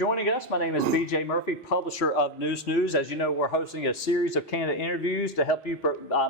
joining us. My name is BJ Murphy, publisher of Neuse. As you know, we're hosting a series of candidate interviews to help you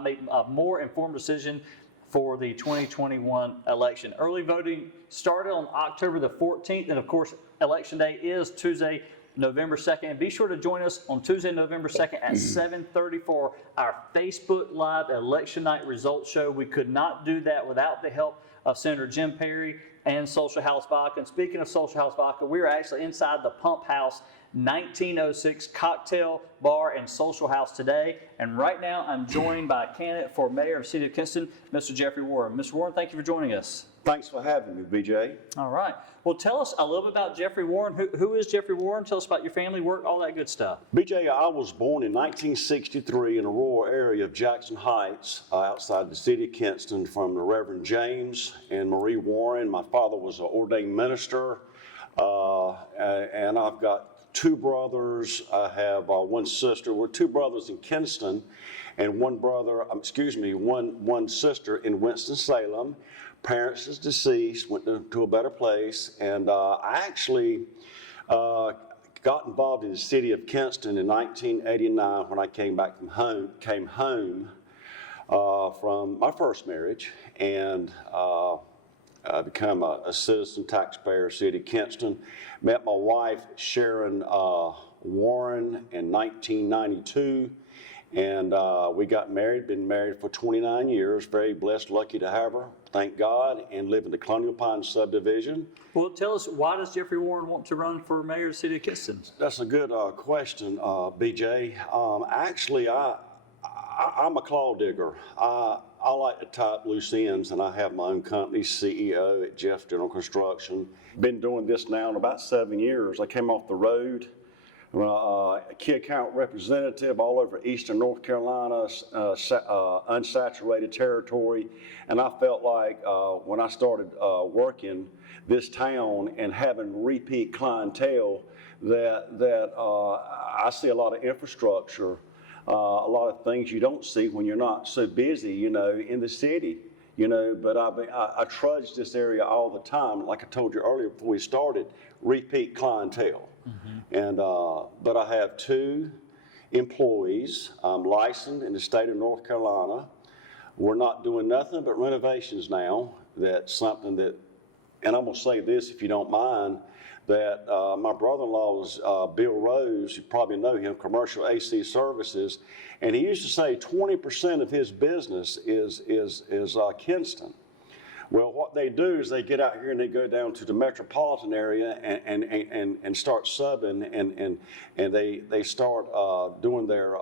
make a more informed decision for the 2021 election. Early voting started on October the 14th, and of course, Election Day is Tuesday, November 2nd. And be sure to join us on Tuesday, November 2nd at 7:30 for our Facebook Live Election Night Results Show. We could not do that without the help of Senator Jim Perry and Social House Vodka. And speaking of Social House Vodka, we're actually inside the Pump House 1906 Cocktail Bar and Social House today. And right now I'm joined by a candidate for mayor of City of Kinston, Mr. Jeffrey Warren. Mr. Warren, thank you for joining us. Thanks for having me, BJ. All right. Well, tell us a little bit about Jeffrey Warren. Who is Jeffrey Warren? Tell us about your family, work, all that good stuff. BJ, I was born in 1963 in a rural area of Jackson Heights, outside the city of Kinston, from the Reverend James and Marie Warren. My father was an ordained minister, and I've got two brothers. I have one sister. We're two brothers in Kinston, and one sister in Winston-Salem. Parents is deceased, went to a better place, and I actually got involved in the city of Kinston in 1989 when I came home from my first marriage, and I became a citizen taxpayer, city of Kinston. Met my wife Sharon Warren in 1992. And we got married, been married for 29 years, very blessed, lucky to have her, thank God, and live in the Colonial Pines subdivision. Well, tell us, why does Jeffrey Warren want to run for mayor of the City of Kinston? That's a good question, BJ. Actually, I'm a claw digger. I like to tie up loose ends, and I have my own company, CEO at Jeff General Construction. Been doing this now in about 7 years. I came off the road. Key account representative all over eastern North Carolina, unsaturated territory, and I felt like when I started working this town and having repeat clientele that I see a lot of infrastructure, a lot of things you don't see when you're not so busy, in the city. But I trudge this area all the time. Like I told you earlier before we started, repeat clientele. And but I have two employees. I'm licensed in the state of North Carolina. We're not doing nothing but renovations now. That's something that, and I'm gonna say this if you don't mind, that my brother-in-law is Bill Rose. You probably know him, Commercial AC Services, and he used to say 20% of his business is Kinston. Well, what they do is they get out here and they go down to the metropolitan area and start subbing, and they start doing their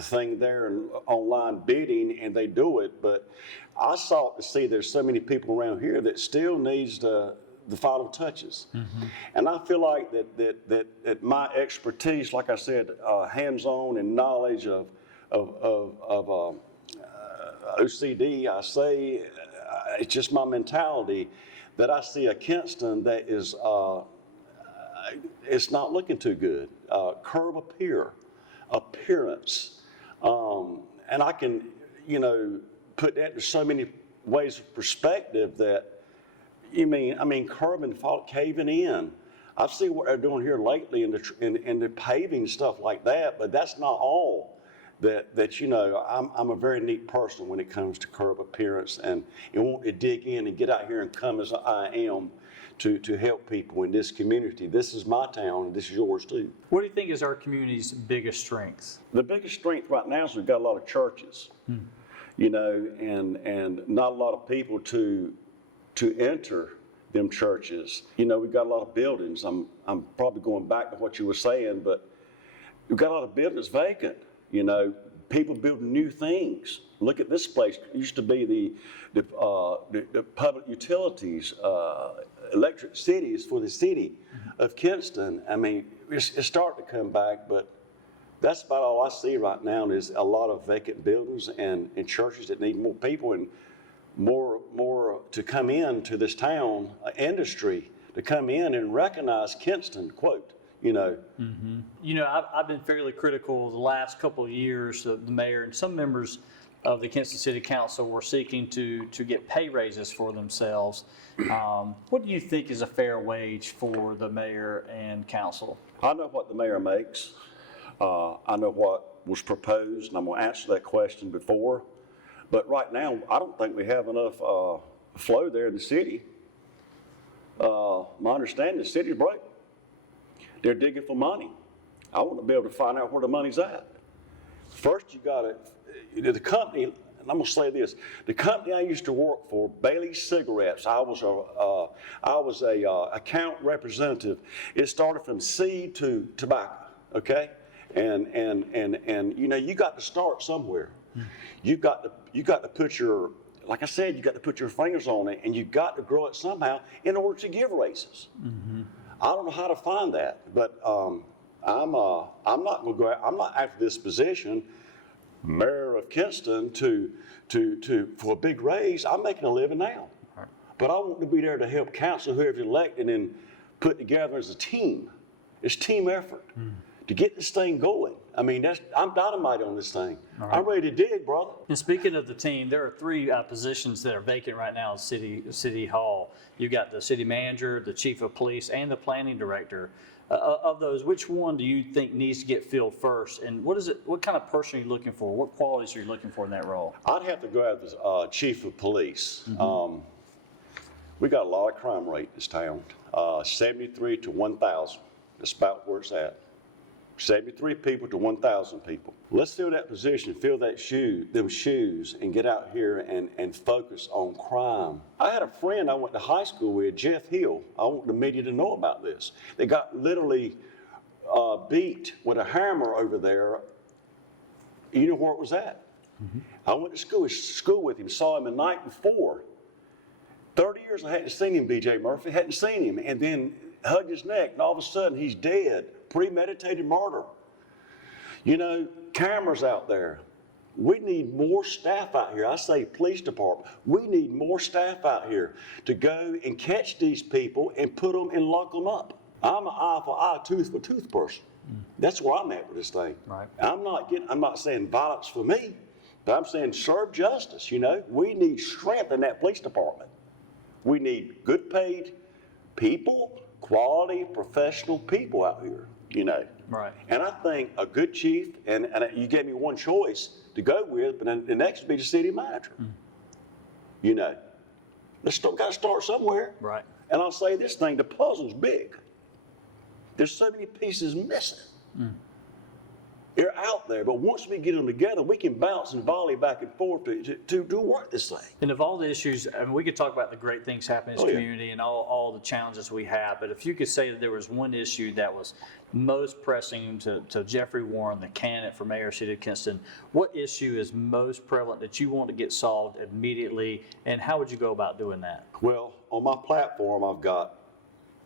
thing there and online bidding, and they do it. But I sought to see there's so many people around here that still needs the final touches. And I feel like that my expertise, like I said, hands-on and knowledge of OCD, I say, it's just my mentality that I see a Kinston that is, it's not looking too good. Curb appearance. And I can, put that in so many ways of perspective that, curb and caving in. I've seen what they're doing here lately in the paving stuff like that, but that's not all. I'm a very neat person when it comes to curb appearance, and want to dig in and get out here and come as I am to help people in this community. This is my town, and this is yours too. What do you think is our community's biggest strength? The biggest strength right now is we've got a lot of churches, and not a lot of people to enter them churches. We've got a lot of buildings. I'm probably going back to what you were saying, but we've got a lot of buildings vacant. People building new things. Look at this place. It used to be the public utilities, electric cities for the city of Kinston. It's starting to come back, but that's about all I see right now is a lot of vacant buildings and churches that need more people and more to come in to this town, industry, to come in and recognize Kinston, quote. I've been fairly critical the last couple of years of the mayor, and some members of the Kinston City Council were seeking to get pay raises for themselves. What do you think is a fair wage for the mayor and council? I know what the mayor makes. I know what was proposed, and I'm going to answer that question before. But right now, I don't think we have enough flow there in the city. My understanding, the city's broke. They're digging for money. I want to be able to find out where the money's at. First, you got to, the company, and I'm going to say this, the company I used to work for, Bailey Cigarettes, I was a account representative. It started from seed to tobacco, okay? And you know, you got to start somewhere. You got to put your, like I said, you got to put your fingers on it, and you got to grow it somehow in order to give raises. Mm-hmm. I don't know how to find that, but I'm not going to go. I'm not after this position, mayor of Kinston, for a big raise. I'm making a living now, right. But I want to be there to help council whoever's elected and put together as a team. It's team effort to get this thing going. I mean, I'm dynamite on this thing. Right. I'm ready to dig, brother. And speaking of the team, there are three positions that are vacant right now in City Hall. You've got the city manager, the chief of police, and the planning director. Of those, which one do you think needs to get filled first? And what kind of person are you looking for? What qualities are you looking for in that role? I'd have to go after the chief of police. Mm-hmm. We got a lot of crime rate in this town, 73 to 1,000. That's about where it's at. 73 people to 1,000 people. Let's fill that position, fill them shoes, and get out here and focus on crime. I had a friend I went to high school with, Jeff Hill. I want the media to know about this. They got literally beat with a hammer over there. You know where it was at? Mm-hmm. I went to school with him, saw him the night before. 30 years I hadn't seen him, B.J. Murphy, hadn't seen him, and then hugged his neck, and all of a sudden he's dead. Premeditated murder. You know, cameras out there. We need more staff out here. I say police department. We need more staff out here to go and catch these people and put them and lock them up. I'm an eye for eye, tooth for tooth person. That's where I'm at with this thing. Right. I'm not saying violence for me, but I'm saying serve justice. You know, we need strength in that police department. We need good paid people, quality, professional people out here. You know, right. And I think a good chief, and you gave me one choice to go with, but then the next would be the city manager. You know, got to start somewhere. Right. And I'll say this thing: the puzzle's big. There's so many pieces missing. They're out there, but once we get them together, we can bounce and volley back and forth to work this thing. And of all the issues, I mean, we could talk about the great things happening in this community and all the challenges we have, but if you could say that there was one issue that was most pressing to Jeffrey Warren, the candidate for mayor of City of Kinston, what issue is most prevalent that you want to get solved immediately, and how would you go about doing that? Well, on my platform, I've got,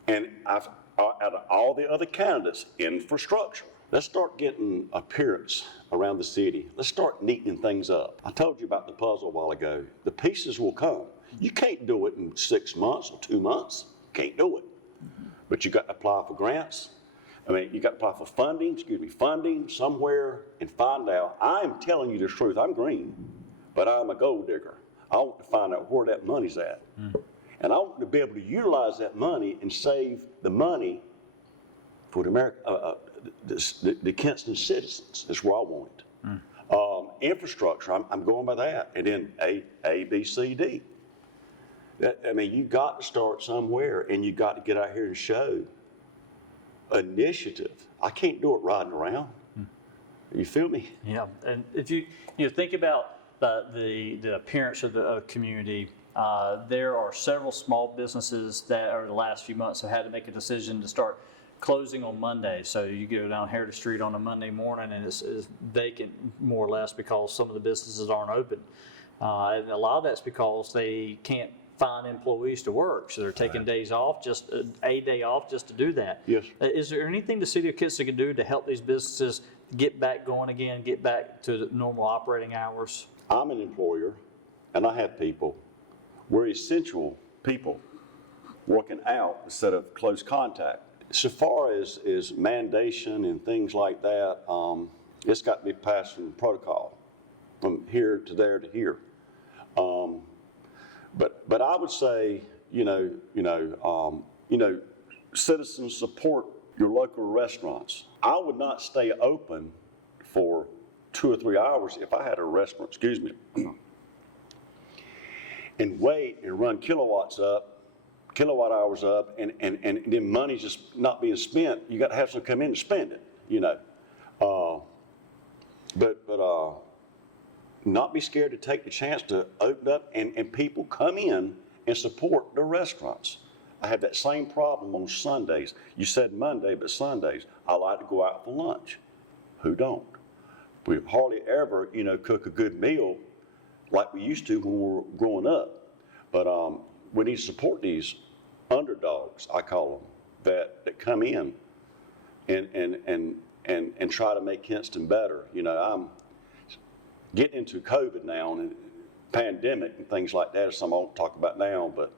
and out of all the other candidates, infrastructure. Let's start getting appearance around the city. Let's start neatening things up. I told you about the puzzle a while ago. The pieces will come. You can't do it in 6 months or 2 months. Can't do it. But you got to apply for grants. I mean, you got to apply for funding somewhere and find out. I'm telling you the truth. I'm green, but I'm a gold digger. I want to find out where that money's at. And I want to be able to utilize that money and save the money for the Kinston citizens. Is where I want it. Infrastructure, I'm going by that. And then A, B, C, D. I mean, you got to start somewhere, and you got to get out here and show initiative. I can't do it riding around. You feel me? Yeah, and if you think about the appearance of the community, there are several small businesses that over the last few months have had to make a decision to start closing on Monday. So you go down Heritage Street on a Monday morning and it's vacant more or less because some of the businesses aren't open. And a lot of that's because they can't find employees to work. So they're taking days off, just a day off just to do that. Yes. Is there anything the City of Kinston can do to help these businesses get back going again, get back to the normal operating hours? I'm an employer and I have people. We're essential people working out instead of close contact. So far as mandation and things like that, it's got to be passed from protocol. from here to there to here. But I would say, citizens support your local restaurants. I would not stay open for 2 or 3 hours if I had a restaurant, and wait and run kilowatt hours up, and then money's just not being spent. You got to have someone come in to spend it, But not be scared to take the chance to open up and people come in and support the restaurants. I have that same problem on Sundays. You said Monday, but Sundays, I like to go out for lunch. Who don't? We hardly ever, cook a good meal like we used to when we were growing up. But we need to support these underdogs, I call them, that come in and try to make Kinston better. I'm getting into COVID now and pandemic and things like that is something I won't talk about now, but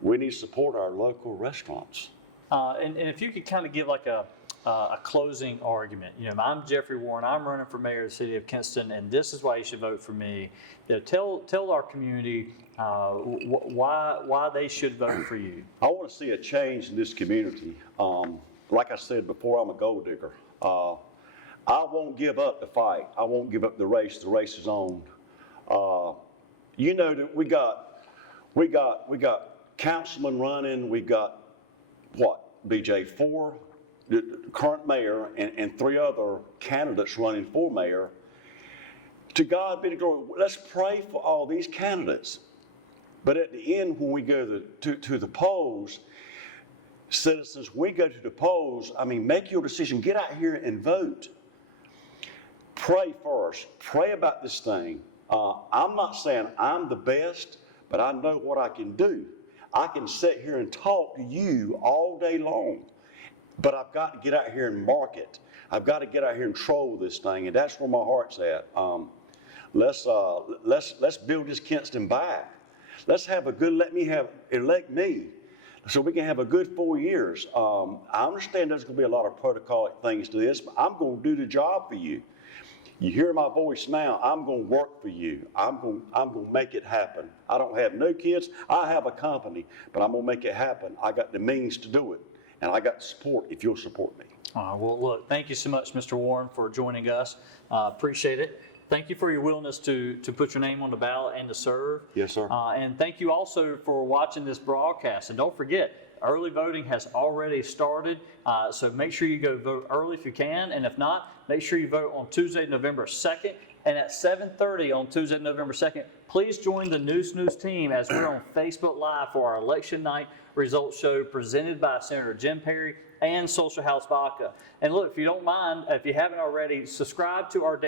we need to support our local restaurants. And if you could kind of give like a closing argument. I'm Jeffrey Warren. I'm running for mayor of the City of Kinston, and this is why you should vote for me. Tell our community why they should vote for you. I want to see a change in this community. Like I said before, I'm a gold digger. I won't give up the fight. I won't give up the race. The race is on. That we got councilmen running. We got what, BJ, 4, the current mayor and 3 other candidates running for mayor. To God be the glory. Let's pray for all these candidates. But at the end, when we go to the polls, citizens, we go to the polls, make your decision. Get out here and vote. Pray first. Pray about this thing. I'm not saying I'm the best, but I know what I can do. I can sit here and talk to you all day long, but I've got to get out here and market. I've got to get out here and troll this thing, and that's where my heart's at. Let's build this Kinston back. Let's have a good, elect me, so we can have a good 4 years. I understand there's going to be a lot of protocolic things to this, but I'm going to do the job for you. You hear my voice now. I'm going to work for you. I'm going to make it happen. I don't have no kids. I have a company, but I'm going to make it happen. I got the means to do it, and I got the support if you'll support me. Well, look, thank you so much, Mr. Warren, for joining us. Appreciate it. Thank you for your willingness to put your name on the ballot and to serve. Yes, sir. And thank you also for watching this broadcast. And don't forget, early voting has already started, so make sure you go vote early if you can, and if not, make sure you vote on Tuesday, November 2nd, and at 7:30 on Tuesday, November 2nd, please join the Neuse team as we're on Facebook Live for our election night results show presented by Senator Jim Perry and Social House Vodka. And look, if you don't mind, if you haven't already, subscribe to our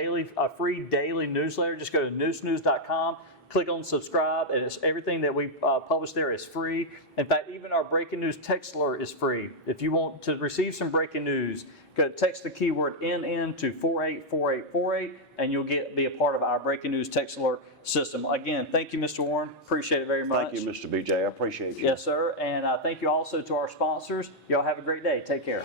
free daily newsletter. Just go to neusenews.com. Click on subscribe, and everything that we publish there is free. In fact, even our breaking news text alert is free. If you want to receive some breaking news, go text the keyword NN to 484848, and you'll be a part of our breaking news text alert system. Again, thank you, Mr. Warren. Appreciate it very much. Thank you, Mr. BJ. I appreciate you. Yes, sir. And thank you also to our sponsors. Y'all have a great day. Take care.